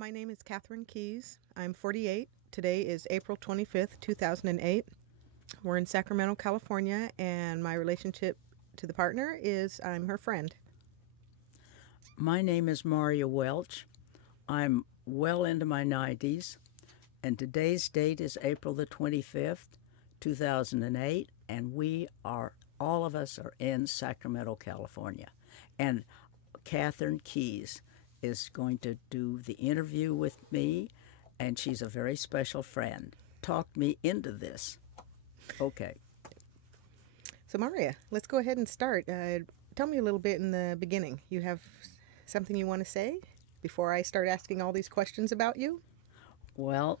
My name is Kathryn Keys. I'm 48. Today is April 25th, 2008. We're in Sacramento, California, and my relationship to the partner is I'm her friend. My name is Marya Welch. I'm well into my 90s, and today's date is April the 25th, 2008, and all of us are in Sacramento, California. And Kathryn Keys is going to do the interview with me, and she's a very special friend. Talked me into this. Okay. So, Marya, let's go ahead and start. Tell me a little bit in the beginning. You have something you want to say before I start asking all these questions about you? Well,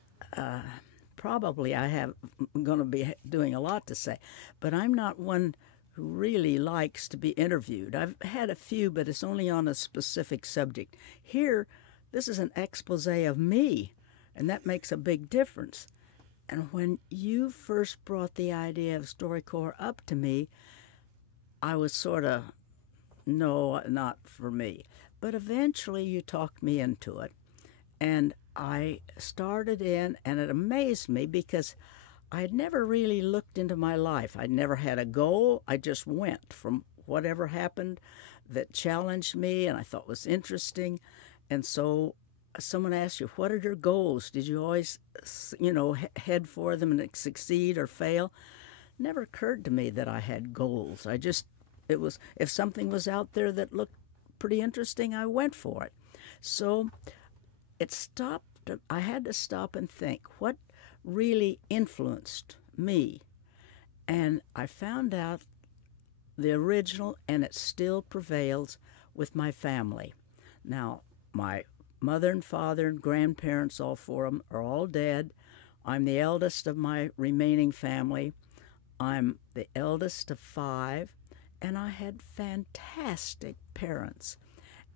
probably I'm going to be doing a lot to say, but I'm not one who really likes to be interviewed. I've had a few, but it's only on a specific subject. Here, this is an expose of me, and that makes a big difference. And when you first brought the idea of StroyCorps up to me, I was sort of, no, not for me. But eventually you talked me into it, and I started in, and it amazed me because I had never really looked into my life. I'd never had a goal. I just went from whatever happened that challenged me and I thought was interesting. And so someone asked you, what are your goals? Did you always, head for them and succeed or fail? Never occurred to me that I had goals. If something was out there that looked pretty interesting, I went for it. So I had to stop and think, what really influenced me? And I found out the original, and it still prevails with my family. Now, my mother and father and grandparents, all four of them, are all dead. I'm the eldest of my remaining family. I'm the eldest of 5, and I had fantastic parents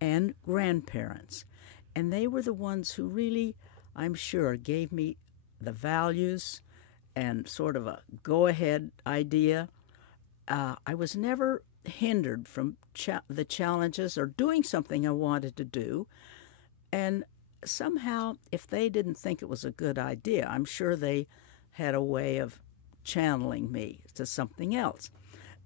and grandparents. And they were the ones who really, I'm sure, gave me the values and sort of a go-ahead idea. I was never hindered from the challenges or doing something I wanted to do. And somehow, if they didn't think it was a good idea, I'm sure they had a way of channeling me to something else.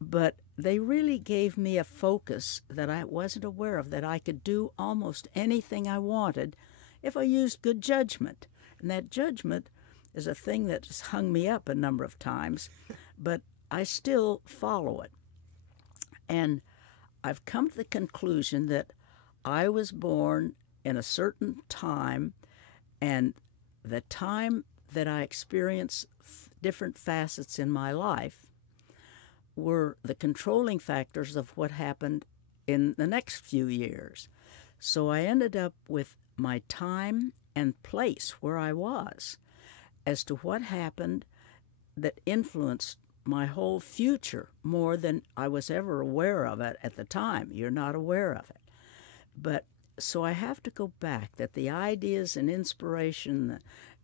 But they really gave me a focus that I wasn't aware of, that I could do almost anything I wanted if I used good judgment. And that judgment is a thing that's hung me up a number of times, but I still follow it. And I've come to the conclusion that I was born in a certain time, and the time that I experienced different facets in my life were the controlling factors of what happened in the next few years. So I ended up with my time and place where I was as to what happened that influenced my whole future more than I was ever aware of it at the time. You're not aware of it. But so I have to go back, that the ideas and inspiration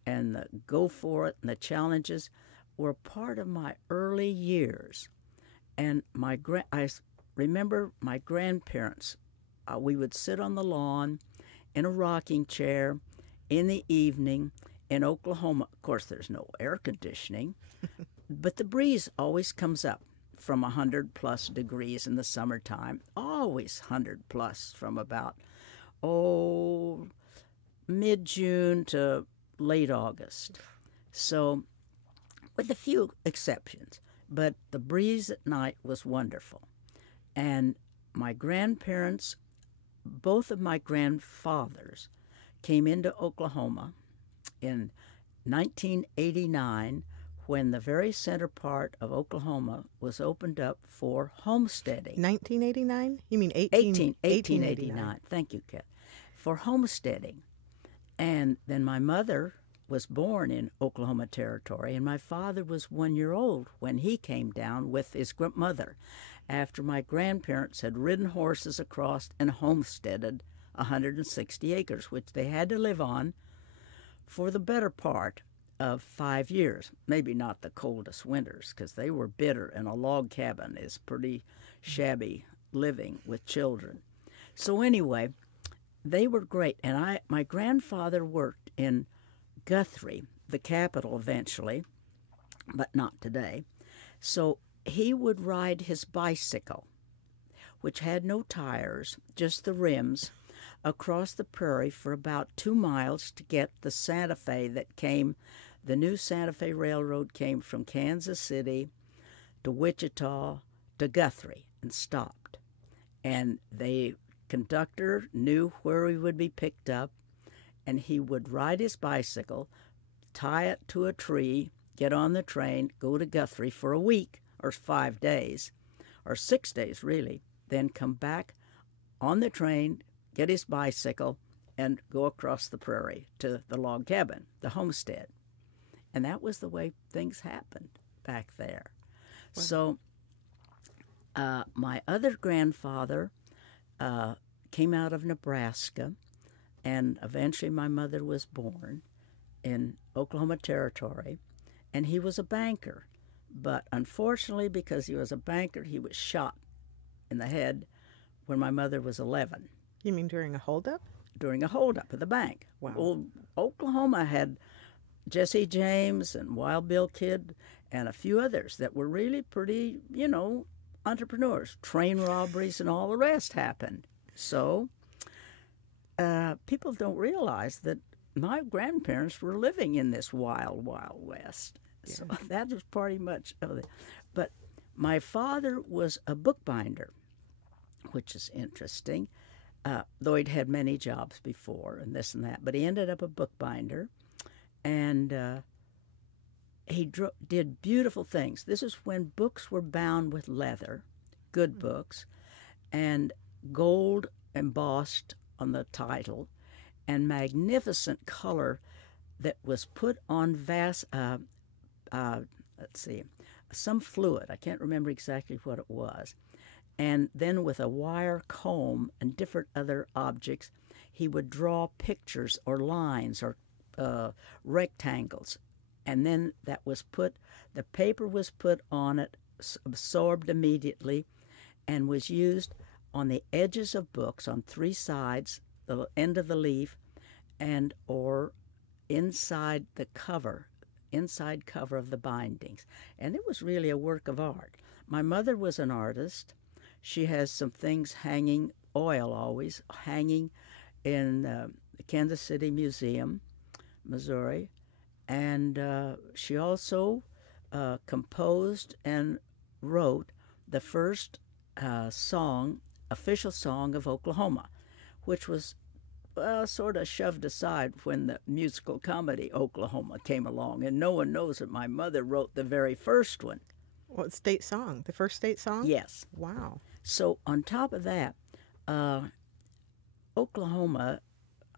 and the go for it and the challenges were part of my early years. And I remember my grandparents. We would sit on the lawn in a rocking chair in the evening in Oklahoma. Of course, there's no air conditioning, but the breeze always comes up from 100+ degrees in the summertime, always 100+ from about, mid-June to late August. So, with a few exceptions, but the breeze at night was wonderful. And my grandparents, both of my grandfathers, came into Oklahoma in 1989 when the very center part of Oklahoma was opened up for homesteading. 1989? You mean 1889. Thank you, Kat. For homesteading. And then my mother was born in Oklahoma Territory, and my father was 1 year old when he came down with his mother after my grandparents had ridden horses across and homesteaded 160 acres, which they had to live on for the better part of 5 years. Maybe not the coldest winters, because they were bitter, and a log cabin is pretty shabby living with children. So anyway, they were great. And my grandfather worked in Guthrie, the capital eventually, but not today. So he would ride his bicycle, which had no tires, just the rims, across the prairie for about 2 miles to get the Santa Fe that came. The new Santa Fe Railroad came from Kansas City to Wichita to Guthrie and stopped. And the conductor knew where we would be picked up, and he would ride his bicycle, tie it to a tree, get on the train, go to Guthrie for a week or 5 days, or 6 days really, then come back on the train, get his bicycle, and go across the prairie to the log cabin, the homestead. And that was the way things happened back there. Wow. So my other grandfather came out of Nebraska, and eventually my mother was born in Oklahoma Territory, and he was a banker. But unfortunately, because he was a banker, he was shot in the head when my mother was 11. You mean during a holdup? During a holdup at the bank. Wow. Well, Oklahoma had Jesse James and Wild Bill Kidd and a few others that were really pretty, entrepreneurs. Train robberies and all the rest happened. So people don't realize that my grandparents were living in this wild, wild west. Yeah. So that was pretty much of it. But my father was a bookbinder, which is interesting, though he'd had many jobs before and this and that. But he ended up a bookbinder, and he did beautiful things. This is when books were bound with leather, good books, and gold embossed on the title, and magnificent color that was put on some fluid. I can't remember exactly what it was. And then with a wire comb and different other objects, he would draw pictures or lines or rectangles. And then the paper was put on it, absorbed immediately, and was used on the edges of books on 3 sides, the end of the leaf, and or inside cover of the bindings. And it was really a work of art. My mother was an artist. She has some things hanging, always hanging in the Kansas City Museum, Missouri. And she also composed and wrote the first official song of Oklahoma, which was sort of shoved aside when the musical comedy Oklahoma came along, and no one knows that my mother wrote the very first one. What state song? The first state song? Yes. Wow. So on top of that, Oklahoma,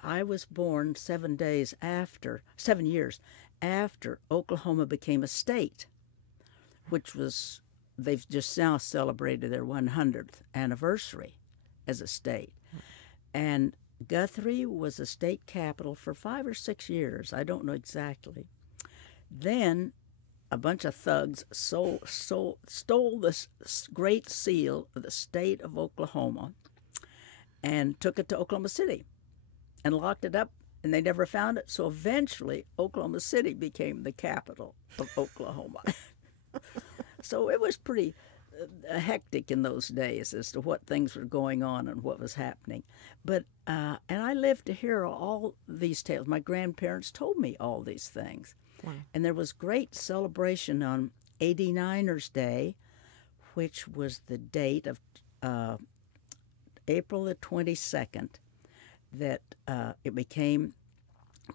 I was born 7 years after Oklahoma became a state, which was, they've just now celebrated their 100th anniversary as a state. And Guthrie was a state capital for 5 or 6 years. I don't know exactly. Then a bunch of thugs stole this great seal of the state of Oklahoma and took it to Oklahoma City and locked it up, and they never found it. So eventually Oklahoma City became the capital of Oklahoma. So it was pretty hectic in those days as to what things were going on and what was happening. But and I lived to hear all these tales. My grandparents told me all these things. Wow. And there was great celebration on 89ers Day, which was the date of April the 22nd, that it became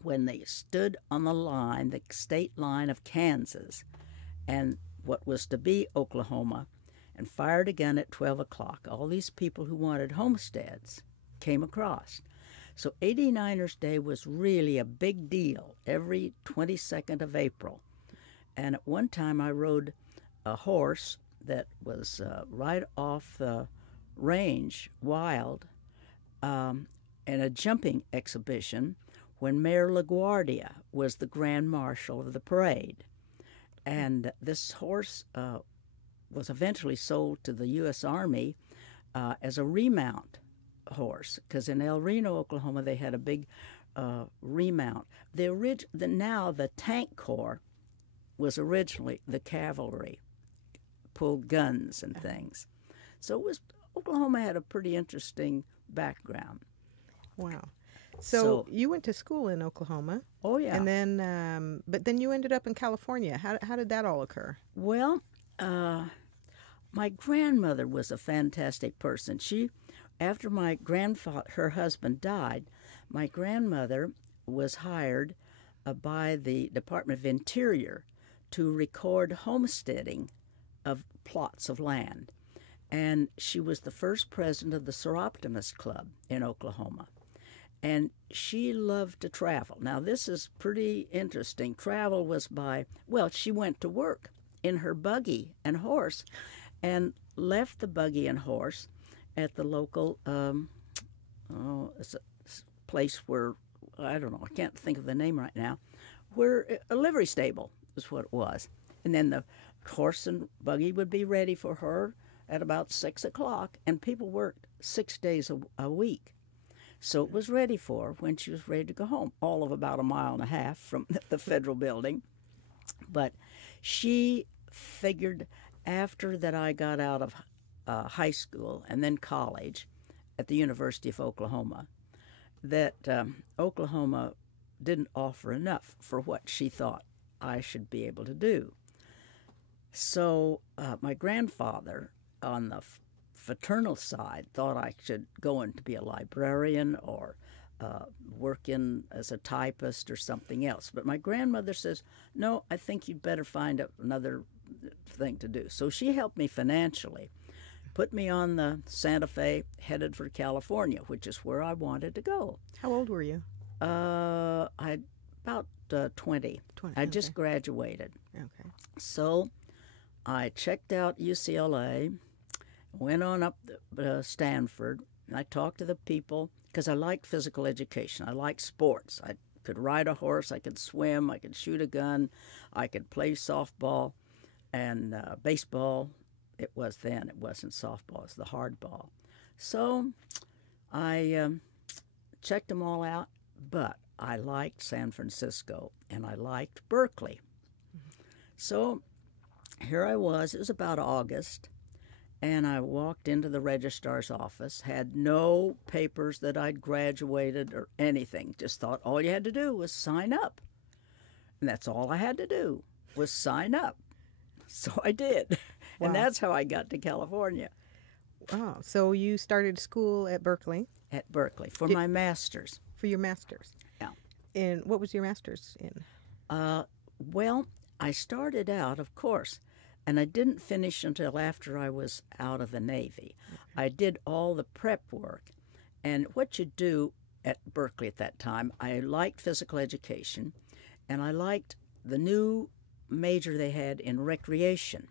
when they stood on the line, the state line of Kansas, and what was to be Oklahoma, and fired a gun at 12 o'clock. All these people who wanted homesteads came across. So 89ers Day was really a big deal every 22nd of April. And at one time I rode a horse that was right off the range, wild, in a jumping exhibition when Mayor LaGuardia was the Grand Marshal of the parade. And this horse was eventually sold to the U.S. Army as a remount horse, because in El Reno, Oklahoma, they had a big remount. Now the tank corps was originally the cavalry, pulled guns and things. So Oklahoma had a pretty interesting background. Wow. So you went to school in Oklahoma. Oh, yeah. And then, but then you ended up in California. How did that all occur? Well, my grandmother was a fantastic person. After my grandfather, her husband died, my grandmother was hired by the Department of Interior to record homesteading of plots of land. And she was the first president of the Seroptimus Club in Oklahoma. And she loved to travel. Now, this is pretty interesting. Travel was she went to work in her buggy and horse and left the buggy and horse at the local it's a place where, I don't know, I can't think of the name right now, where a livery stable is what it was. And then the horse and buggy would be ready for her at about 6 o'clock, and people worked 6 days a week. So it was ready for her when she was ready to go home, all of about 1.5 miles from the federal building. But she figured after that I got out of high school and then college at the University of Oklahoma, that Oklahoma didn't offer enough for what she thought I should be able to do. So my grandfather on the fraternal side thought I should go in to be a librarian or work in as a typist or something else. But my grandmother says, no, I think you'd better find another thing to do. So she helped me financially, put me on the Santa Fe, headed for California, which is where I wanted to go. How old were you? I about 20. I just graduated. Okay. So I checked out UCLA, went on up to Stanford, and I talked to the people because I liked physical education. I liked sports. I could ride a horse, I could swim, I could shoot a gun, I could play softball and baseball. It was then. It wasn't softball. It was the hardball. So I checked them all out, but I liked San Francisco and I liked Berkeley. So here I was. It was about August, and I walked into the registrar's office, had no papers that I'd graduated or anything. Just thought all you had to do was sign up. And that's all I had to do was sign up. So I did. Wow. And that's how I got to California. Wow. So you started school at Berkeley? At Berkeley for my master's. For your master's? Yeah. And what was your master's in? Well, I started out, of course, and I didn't finish until after I was out of the Navy. Okay. I did all the prep work. And what you do at Berkeley at that time, I liked physical education, and I liked the new major they had in recreation.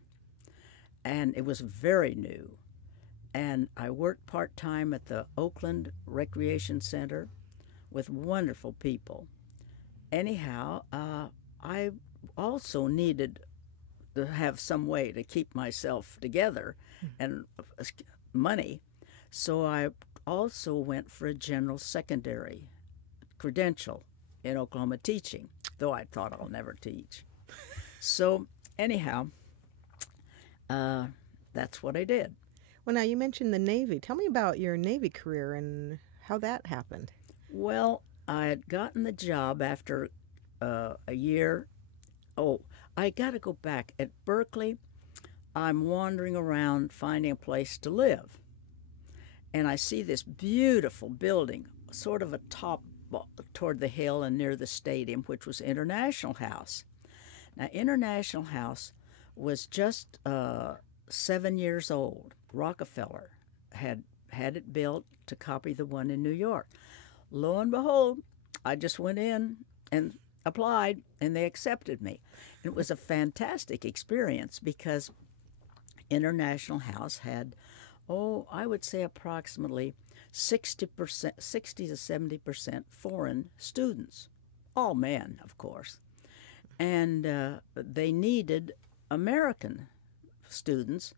And it was very new. And I worked part-time at the Oakland Recreation Center with wonderful people. Anyhow, I also needed to have some way to keep myself together and money. So I also went for a general secondary credential in Oklahoma teaching, though I thought I'll never teach. So anyhow, that's what I did. Well, now you mentioned the Navy. Tell me about your Navy career and how that happened. Well, I had gotten the job after a year. Oh, I got to go back. At Berkeley, I'm wandering around finding a place to live. And I see this beautiful building, sort of a top toward the hill and near the stadium, which was International House. Now, International House was just 7 years old. Rockefeller had it built to copy the one in New York. Lo and behold, I just went in and applied, and they accepted me. And it was a fantastic experience because International House had, I would say approximately 60 to 70% foreign students, all men, of course. And they needed American students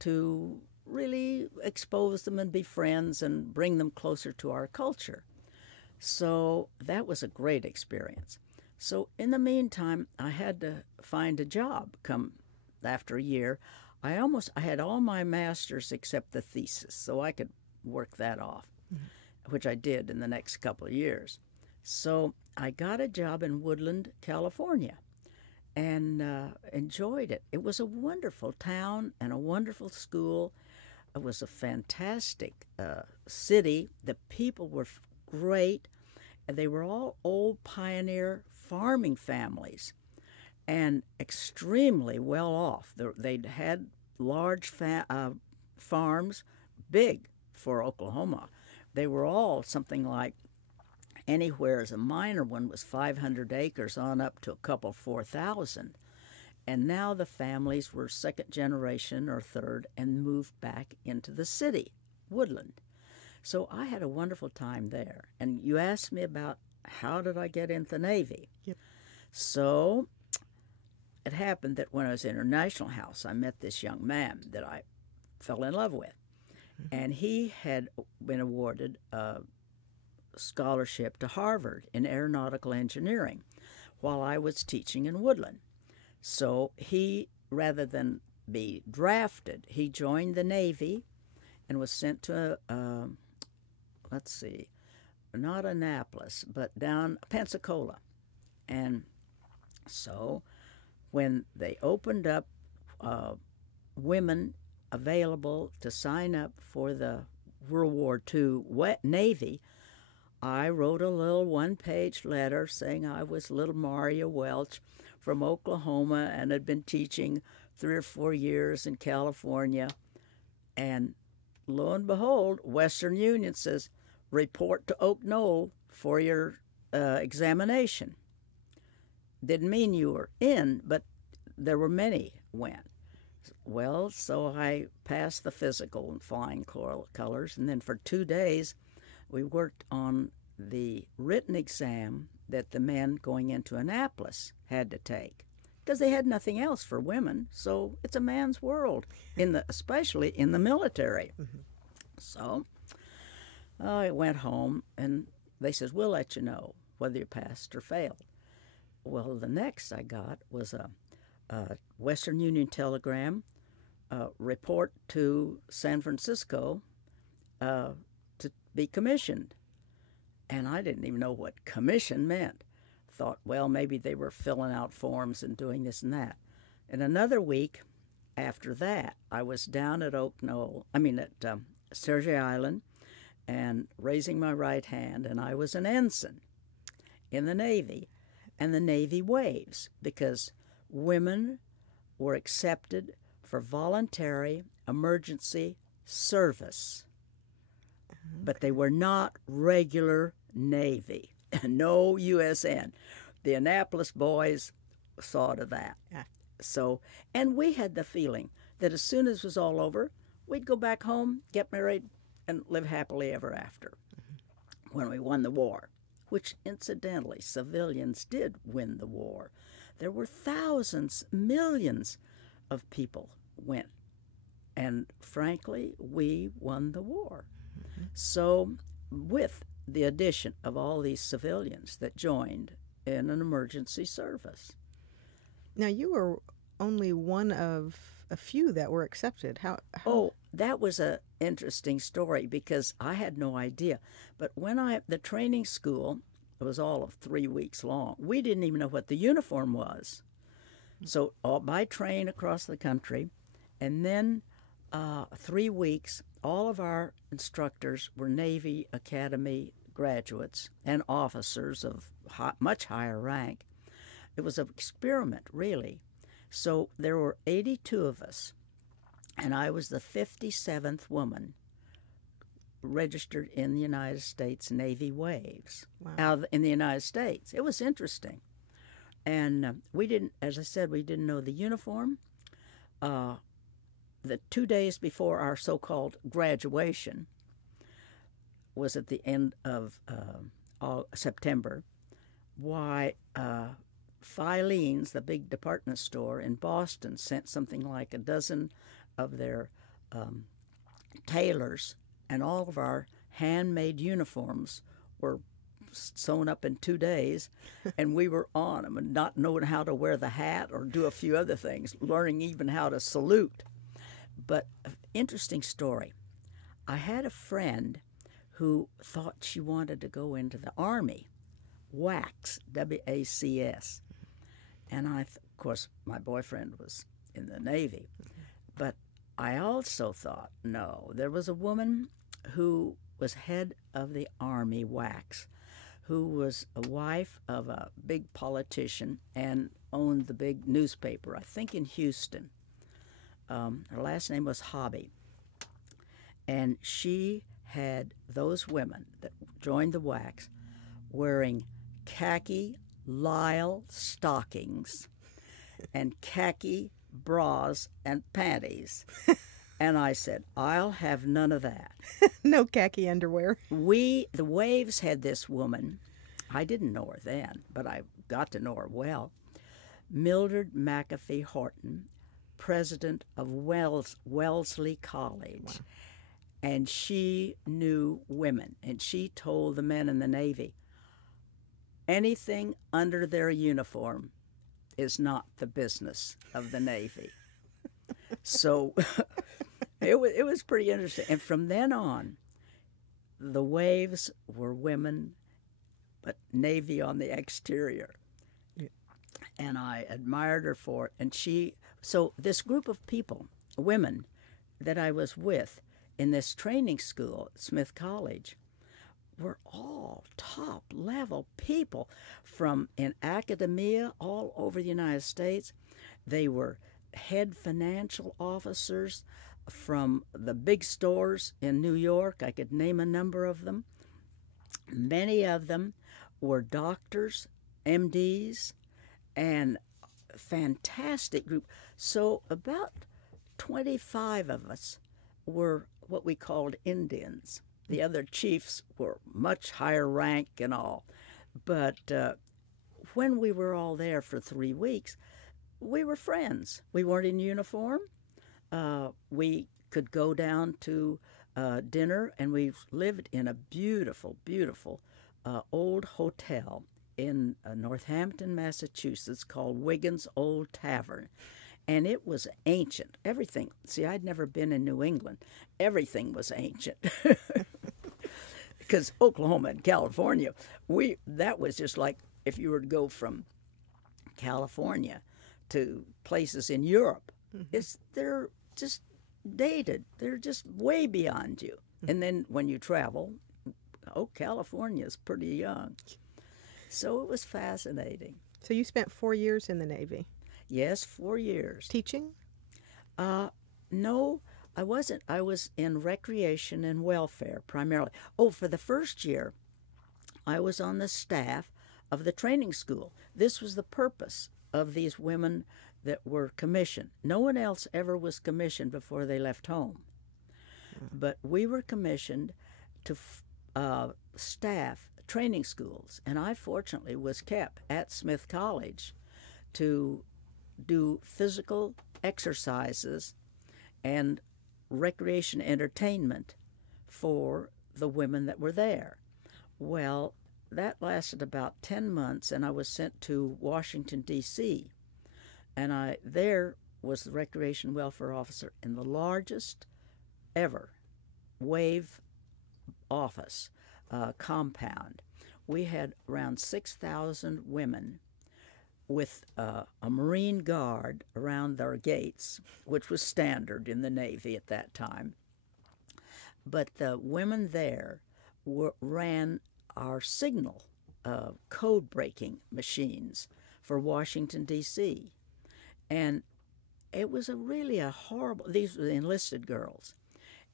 to really expose them and be friends and bring them closer to our culture. So that was a great experience. So in the meantime, I had to find a job. Come after a year, I had all my masters except the thesis, so I could work that off, which I did in the next couple of years. So I got a job in Woodland, California, and enjoyed it. It was a wonderful town and a wonderful school. It was a fantastic city. The people were great. They were all old pioneer farming families and extremely well off. They'd had large farms, big for Oklahoma. They were all something like anywhere as a minor one was 500 acres on up to a couple 4,000. And now the families were second generation or third and moved back into the city, Woodland. So I had a wonderful time there. And you asked me about how did I get into the Navy. Yep. So it happened that when I was in our National House, I met this young man that I fell in love with. And he had been awarded a scholarship to Harvard in aeronautical engineering while I was teaching in Woodland. So he, rather than be drafted, he joined the Navy and was sent to, not Annapolis, but down Pensacola. And so when they opened up women available to sign up for the World War II Navy, I wrote a little one-page letter saying I was little Marya Welch from Oklahoma and had been teaching 3 or 4 years in California. And lo and behold, Western Union says, report to Oak Knoll for your examination. Didn't mean you were in, but there were many went. Well, so I passed the physical in flying colors, and then for 2 days we worked on the written exam that the men going into Annapolis had to take, because they had nothing else for women, so it's a man's world, especially in the military. So I went home, and they said, we'll let you know whether you passed or failed. Well, the next I got was a Western Union telegram, report to San Francisco to be commissioned. And I didn't even know what commission meant. Thought, well, maybe they were filling out forms and doing this and that. In another week after that, I was down at Sergei Island, and raising my right hand, and I was an ensign in the Navy. And the Navy waves, because women were accepted for voluntary emergency service. But they were not regular Navy, no USN. The Annapolis boys saw to that. Yeah. So, and we had the feeling that as soon as it was all over, we'd go back home, get married, and live happily ever after when we won the war, which incidentally, civilians did win the war. There were thousands, millions of people went. And frankly, we won the war. So with the addition of all these civilians that joined in an emergency service. Now, you were only one of a few that were accepted. How? Oh, that was an interesting story because I had no idea. But when the training school, it was all of 3 weeks long. We didn't even know what the uniform was. So I trained across the country, and then 3 weeks, all of our instructors were Navy Academy graduates and officers of much higher rank. It was an experiment, really. So there were 82 of us, and I was the 57th woman registered in the United States Navy Waves. Wow. In the United States. It was interesting. And we didn't, as I said, we didn't know the uniform. The 2 days before our so-called graduation was at the end of September. Filene's, the big department store in Boston, sent something like a dozen of their tailors, and all of our handmade uniforms were sewn up in 2 days, and we were on them and not knowing how to wear the hat or do a few other things, learning even how to salute. But interesting story. I had a friend who thought she wanted to go into the Army, WACS, W-A-C-S. And of course, my boyfriend was in the Navy. But I also thought, no, there was a woman who was head of the Army, WACS, who was a wife of a big politician and owned the big newspaper, I think in Houston. Her last name was Hobby. And she had those women that joined the WACS wearing khaki lisle stockings and khaki bras and panties. And I said, I'll have none of that. No khaki underwear. The Waves had this woman, I didn't know her then, but I got to know her well, Mildred McAfee Horton, president of Wellesley College. Wow. And she knew women, and she told the men in the Navy, anything under their uniform is not the business of the Navy. So it was pretty interesting. And from then on, the Waves were women, but Navy on the exterior. Yeah. And I admired her for it. And so this group of people, women that I was with in this training school at Smith College, were all top-level people from in academia all over the United States. They were head financial officers from the big stores in New York. I could name a number of them. Many of them were doctors, MDs, and a fantastic group. So about 25 of us were what we called Indians. The other chiefs were much higher rank and all. But when we were all there for 3 weeks, we were friends. We weren't in uniform. We could go down to dinner, and we lived in a beautiful, beautiful old hotel in Northampton, Massachusetts called Wiggins Old Tavern. And it was ancient. Everything. See, I'd never been in New England. Everything was ancient. Because Oklahoma and California, that was just like if you were to go from California to places in Europe. Mm-hmm. They're just dated. They're just way beyond you. Mm-hmm. And then when you travel, California's pretty young. So it was fascinating. So you spent 4 years in the Navy? Yes, 4 years. Teaching? No, I wasn't. I was in recreation and welfare primarily. Oh, for the first year, I was on the staff of the training school. This was the purpose of these women that were commissioned. No one else ever was commissioned before they left home. But we were commissioned to staff training schools, and I fortunately was kept at Smith College to do physical exercises and recreation entertainment for the women that were there. Well, that lasted about 10 months, and I was sent to Washington, D.C., and there was the recreation welfare officer in the largest ever WAVE office compound. We had around 6,000 women with a Marine Guard around our gates, which was standard in the Navy at that time. But the women there ran our signal code-breaking machines for Washington, D.C. And it was really a horrible, these were the enlisted girls,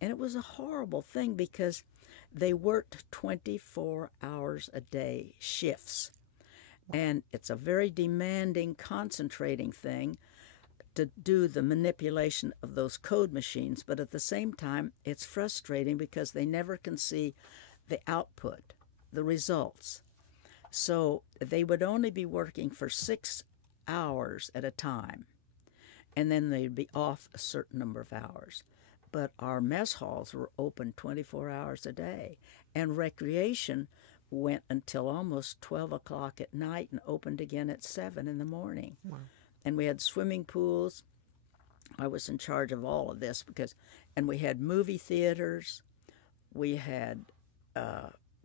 and it was a horrible thing because they worked 24 hours a day shifts. And it's a very demanding, concentrating thing to do the manipulation of those code machines, but at the same time, it's frustrating because they never can see the output, the results. So they would only be working for 6 hours at a time, and then they'd be off a certain number of hours. but our mess halls were open 24 hours a day, and recreation went until almost 12 o'clock at night and opened again at 7 in the morning. Wow. And we had swimming pools. I was in charge of all of this and we had movie theaters. We had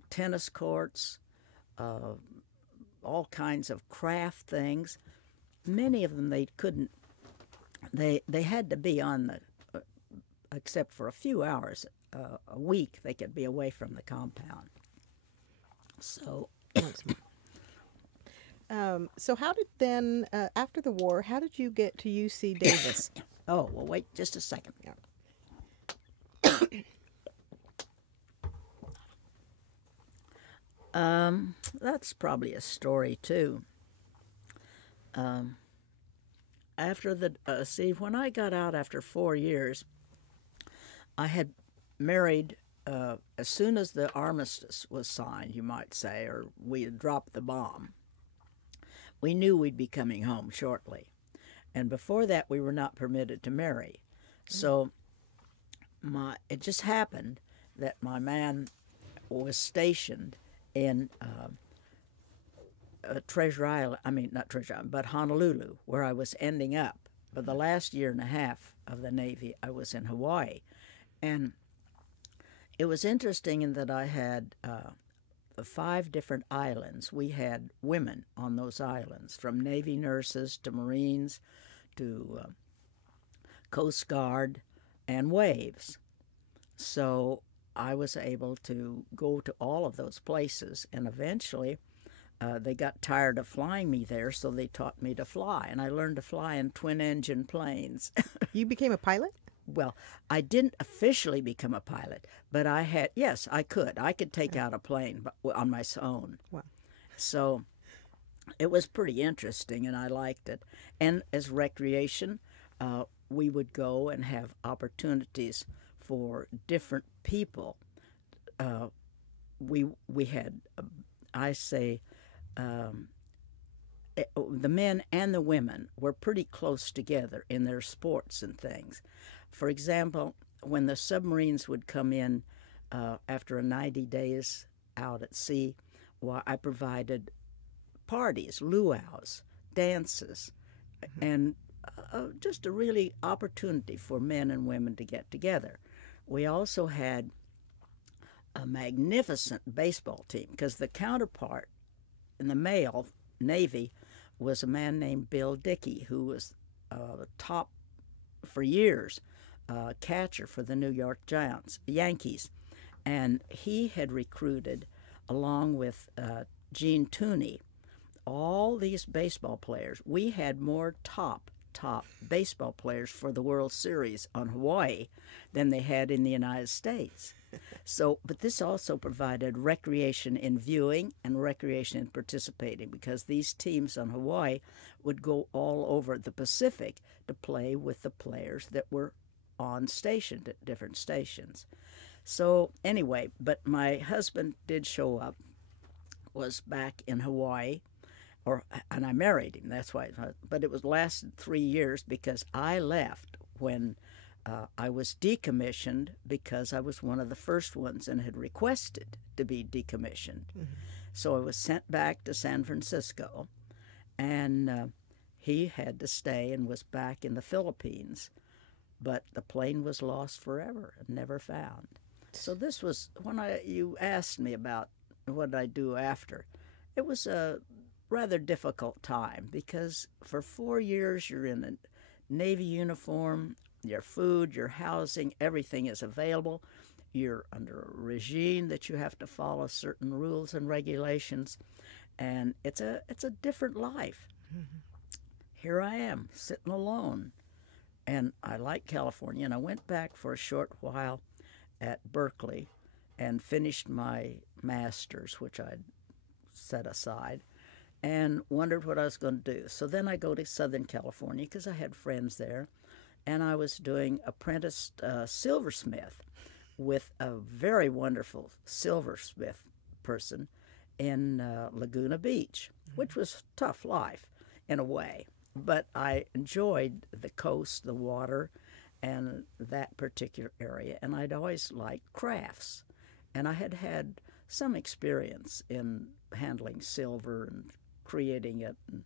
tennis courts, all kinds of craft things. Many of them they had to be on the, except for a few hours a week, they could be away from the compound. So, so how did then, after the war, how did you get to UC Davis? oh, well, wait just a second. That's probably a story, too. After when I got out after 4 years, I had married as soon as the armistice was signed, you might say, or we had dropped the bomb. We knew we'd be coming home shortly. And before that, we were not permitted to marry. So it just happened that my man was stationed in Treasure Island, not Treasure Island, but Honolulu, where I was ending up. For the last year and a half of the Navy, I was in Hawaii. And it was interesting in that I had 5 different islands. We had women on those islands, from Navy nurses to Marines to Coast Guard and Waves. So I was able to go to all of those places, and eventually they got tired of flying me there, so they taught me to fly, and I learned to fly in twin-engine planes. You became a pilot? Well, I didn't officially become a pilot, but yes, I could. I could take out a plane on my own. Wow. So it was pretty interesting, and I liked it. And as recreation, we would go and have opportunities for different people. We had, the men and the women were pretty close together in their sports and things. For example, when the submarines would come in after 90 days out at sea, well, I provided parties, luau's, dances, and just a really opportunity for men and women to get together. We also had a magnificent baseball team, because the counterpart in the male Navy was a man named Bill Dickey, who was the top for years catcher for the New York Yankees. And he had recruited, along with Gene Tooney, all these baseball players. We had more top baseball players for the World Series on Hawaii than they had in the United States. So, but this also provided recreation in viewing and recreation in participating, because these teams on Hawaii would go all over the Pacific to play with the players that were on station at different stations. So anyway, but my husband did show up, was back in Hawaii, and I married him. That's why. But it lasted 3 years, because I left when I was decommissioned, because I was one of the first ones and had requested to be decommissioned. Mm-hmm. So I was sent back to San Francisco, and he had to stay and was back in the Philippines. But the plane was lost forever and never found. So this was when you asked me about what I do after. It was a rather difficult time, because for 4 years you're in a Navy uniform, your food, your housing, everything is available. You're under a regime that you have to follow certain rules and regulations, and it's a different life. Mm-hmm. Here I am, sitting alone, and I like California, and I went back for a short while at Berkeley and finished my master's, which I'd set aside, and wondered what I was going to do. So then I go to Southern California, because I had friends there, and I was doing apprentice silversmith with a very wonderful silversmith person in Laguna Beach, which was tough life in a way. But I enjoyed the coast, the water, and that particular area, and I'd always liked crafts. And I had had some experience in handling silver and creating it and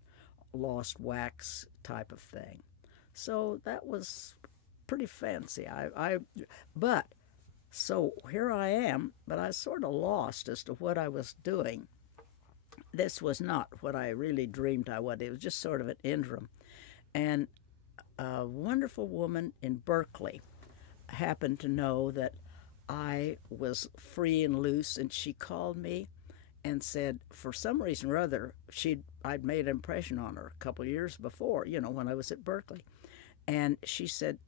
lost wax type of thing. So that was pretty fancy. But so here I am, but I was sort of lost as to what I was doing. This was not what I really dreamed I would. It was just sort of an interim. And a wonderful woman in Berkeley happened to know that I was free and loose, and she called me and said, for some reason or other, I'd made an impression on her a couple of years before, when I was at Berkeley. And she said,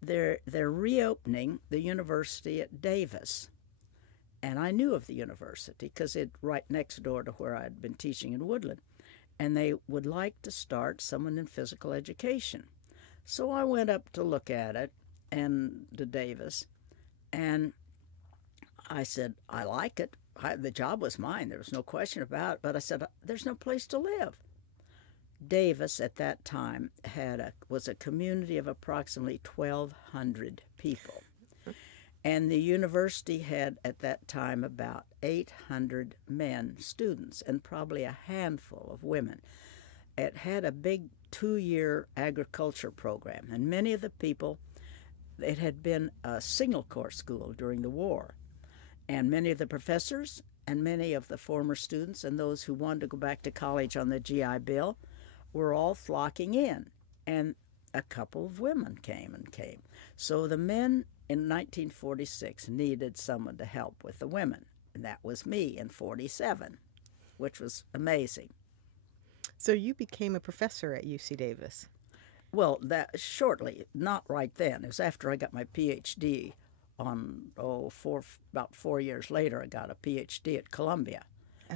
they're reopening the university at Davis. And I knew of the university because it's right next door to where I'd been teaching in Woodland. And they would like to start someone in physical education. So I went up to look at it and to Davis. And I said, I like it. The job was mine. There was no question about it. But I said, there's no place to live. Davis at that time was a community of approximately 1,200 people. And the university had at that time about 800 men students and probably a handful of women. It had a big 2-year agriculture program, and many of the people, it had been a Signal Corps school during the war, and many of the professors and many of the former students and those who wanted to go back to college on the GI Bill were all flocking in, and a couple of women came. So the men in 1946 needed someone to help with the women, and that was me in 47, which was amazing. So you became a professor at UC Davis. Well, that shortly, not right then. It was after I got my PhD about 4 years later, I got a PhD at Columbia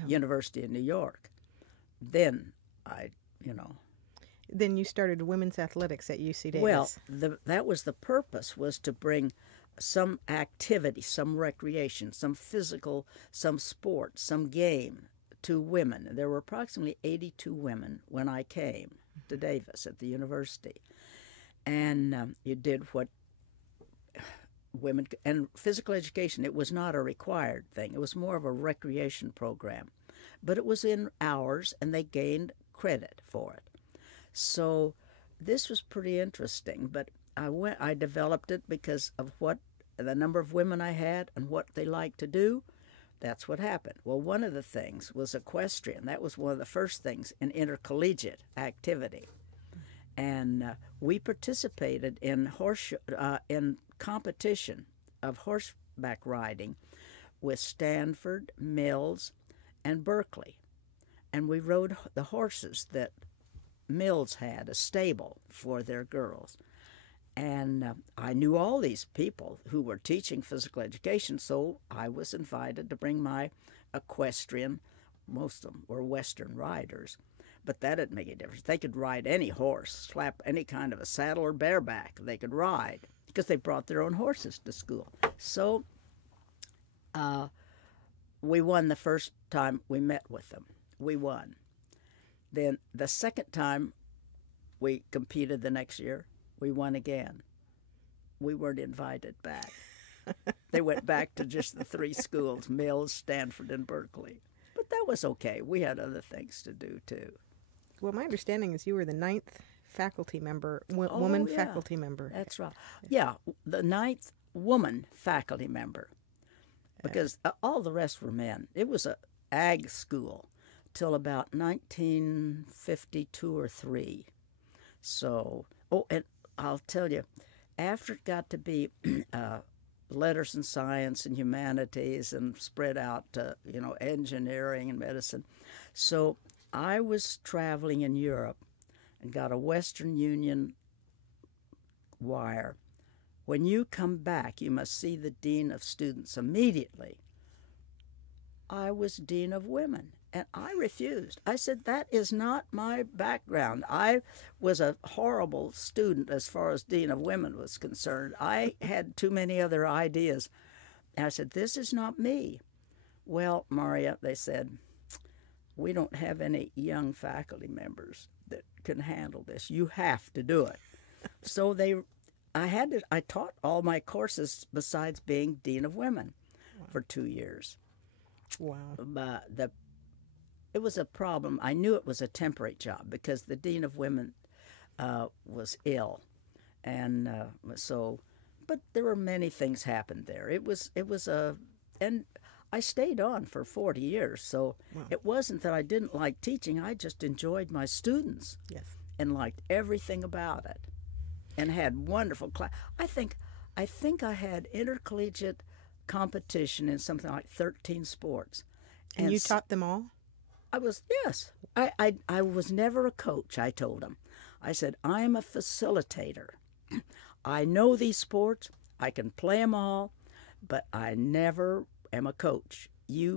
University in New York. Then Then you started women's athletics at UC Davis. Well, that was the purpose, was to bring some activity, some recreation, some physical, some sport, some game to women. There were approximately 82 women when I came to Davis at the university. And you did what women, and physical education, it was not a required thing. It was more of a recreation program. But it was in hours, and they gained credit for it. So this was pretty interesting, but I developed it because of what the number of women I had and what they liked to do. That's what happened. Well, one of the things was equestrian. That was one of the first things in intercollegiate activity. And we participated in competition of horseback riding with Stanford, Mills, and Berkeley. And we rode the horses that Mills had, a stable for their girls. And I knew all these people who were teaching physical education, so I was invited to bring my equestrian. Most of them were Western riders, but that didn't make a difference. They could ride any horse, slap any kind of a saddle or bareback. They could ride because they brought their own horses to school. So we won the first time we met with them. We won. Then the second time we competed the next year, we won again. We weren't invited back. They went back to just the 3 schools, Mills, Stanford, and Berkeley. But that was okay. We had other things to do, too. Well, my understanding is you were the 9th faculty member, woman faculty member. That's right. Yeah, the 9th woman faculty member, because all the rest were men. It was an ag school till about 1952 or 3. So, and I'll tell you, after it got to be letters and science and humanities and spread out to, engineering and medicine. So I was traveling in Europe and got a Western Union wire. When you come back, you must see the dean of students immediately. I was dean of women. And I refused. I said, that is not my background. I was a horrible student as far as dean of women was concerned. I had too many other ideas. And I said, this is not me. Well, Marya, they said, we don't have any young faculty members that can handle this. You have to do it. So they I taught all my courses besides being Dean of Women Wow. for 2 years. Wow. But it was a problem. I knew it was a temporary job because the Dean of Women was ill, and but there were many things happened there. And I stayed on for 40 years, so Wow. it wasn't that I didn't like teaching. I just enjoyed my students Yes. and liked everything about it, and had wonderful class. I think I had intercollegiate competition in something like 13 sports. And you taught them all? Yes. I was never a coach, I told them. I said, I am a facilitator. I know these sports, I can play them all, but I never am a coach.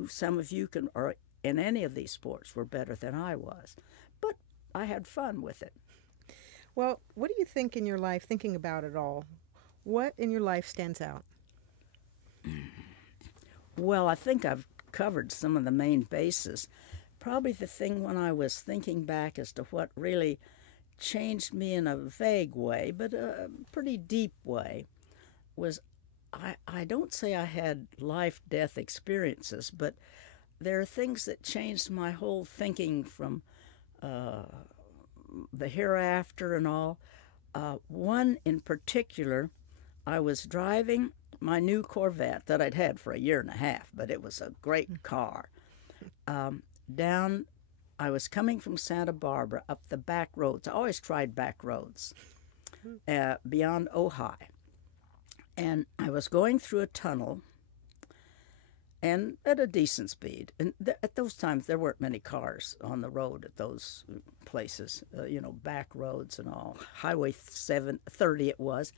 Some of you or in any of these sports were better than I was. But I had fun with it. Well, what do you think in your life, thinking about it all, what in your life stands out? Well, I think I've covered some of the main bases. Probably the thing when I was thinking back as to what really changed me in a vague way, but a pretty deep way, was I don't say I had life-death experiences, but there are things that changed my whole thinking from the hereafter and all. One in particular, I was driving my new Corvette that I'd had for a year and a half, but it was a great car. I was coming from Santa Barbara up the back roads. I always tried back roads beyond Ojai. And I was going through a tunnel and at a decent speed. And at those times, there weren't many cars on the road at those places, back roads and all. Highway 730 it was.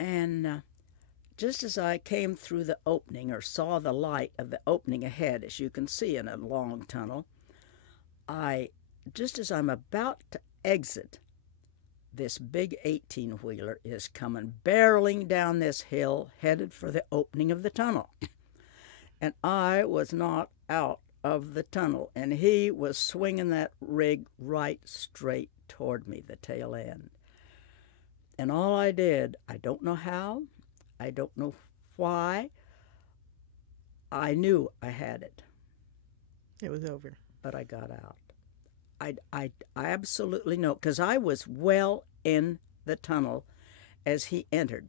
And just as I came through the opening or saw the light of the opening ahead, as you can see in a long tunnel, just as I'm about to exit, this big 18-wheeler is coming barreling down this hill, headed for the opening of the tunnel. And I was not out of the tunnel, and he was swinging that rig right straight toward me, the tail end. And all I did, I don't know how, I don't know why, I knew I had it. It was over. But I got out. I absolutely know, because I was well in the tunnel as he entered.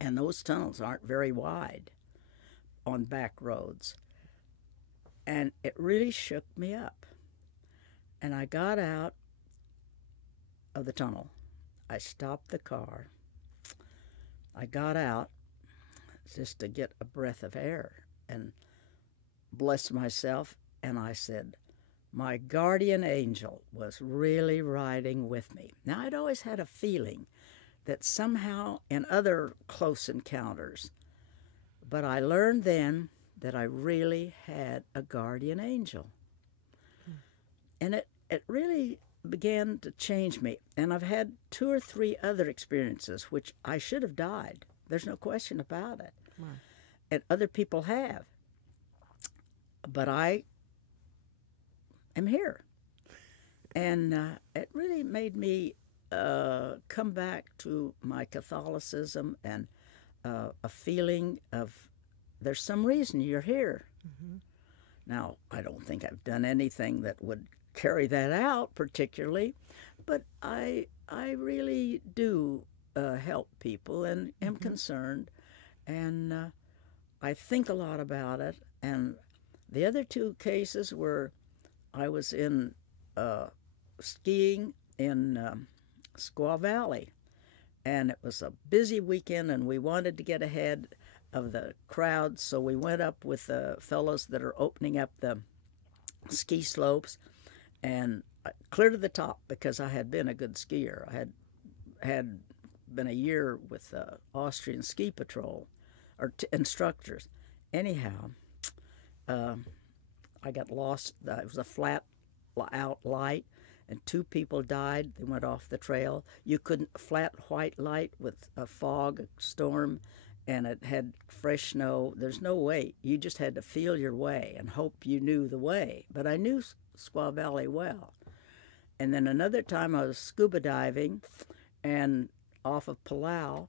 And those tunnels aren't very wide on back roads. And it really shook me up. And I got out of the tunnel. I stopped the car. I got out just to get a breath of air and bless myself. And I said, my guardian angel was really riding with me. Now, I'd always had a feeling that somehow in other close encounters, but I learned then that I really had a guardian angel. And it really began to change me. And I've had 2 or 3 other experiences which I should have died. There's no question about it. Wow. And other people have. But I am here. And it really made me come back to my Catholicism and a feeling of there's some reason you're here. Mm-hmm. Now, I don't think I've done anything that would carry that out particularly, but I really do help people and am concerned, and I think a lot about it. And the other 2 cases were I was in skiing in Squaw Valley, and it was a busy weekend, and we wanted to get ahead of the crowd, so we went up with the fellows that are opening up the ski slopes, and clear to the top because I had been a good skier. I had been a year with the Austrian Ski Patrol, or instructors. Anyhow, I got lost. It was a flat out light, and 2 people died. They went off the trail. You couldn't, flat white light with a fog, a storm, and it had fresh snow. There's no way. You just had to feel your way and hope you knew the way. But I knew Squaw Valley well. And then another time I was scuba diving, and off of Palau,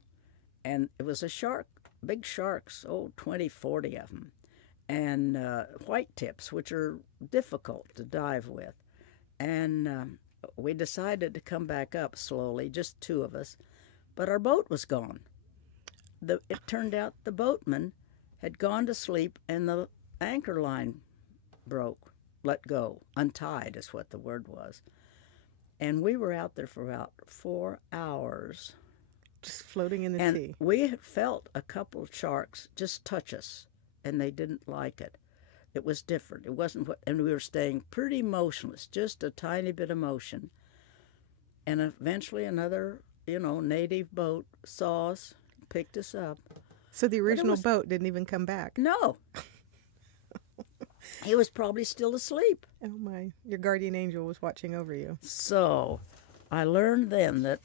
and it was a shark, big sharks, 20, 40 of them, and white tips, which are difficult to dive with. And we decided to come back up slowly, just two of us, but our boat was gone. It turned out the boatman had gone to sleep and the anchor line broke, let go, untied is what the word was. And we were out there for about 4 hours. Just floating in the and sea. We had felt a couple of sharks just touch us, and they didn't like it. It was different. It wasn't what, and we were staying pretty motionless, just a tiny bit of motion. And eventually another, native boat saw us, picked us up. So the original boat didn't even come back? No. He was probably still asleep. Oh my, your guardian angel was watching over you. So I learned then that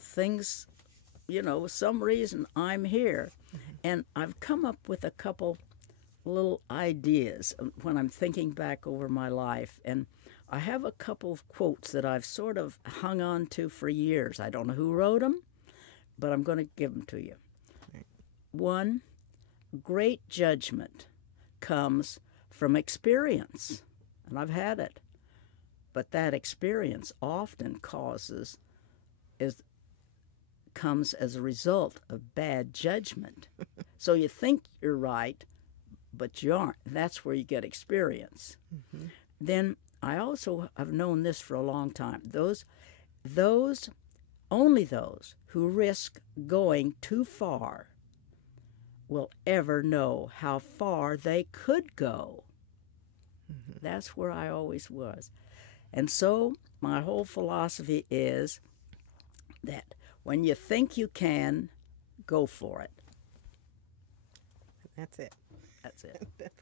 things, some reason I'm here. And I've come up with a couple little ideas when I'm thinking back over my life. And I have a couple of quotes that I've sort of hung on to for years. I don't know who wrote them, but I'm going to give them to you. Right. One, great judgment comes from experience, and I've had it. But that experience often comes as a result of bad judgment. So you think you're right, but you aren't. That's where you get experience. Mm-hmm. Then I also have known this for a long time. Only those who risk going too far will ever know how far they could go. Mm-hmm. That's where I always was. And so my whole philosophy is that when you think you can, go for it. That's it. That's it. That's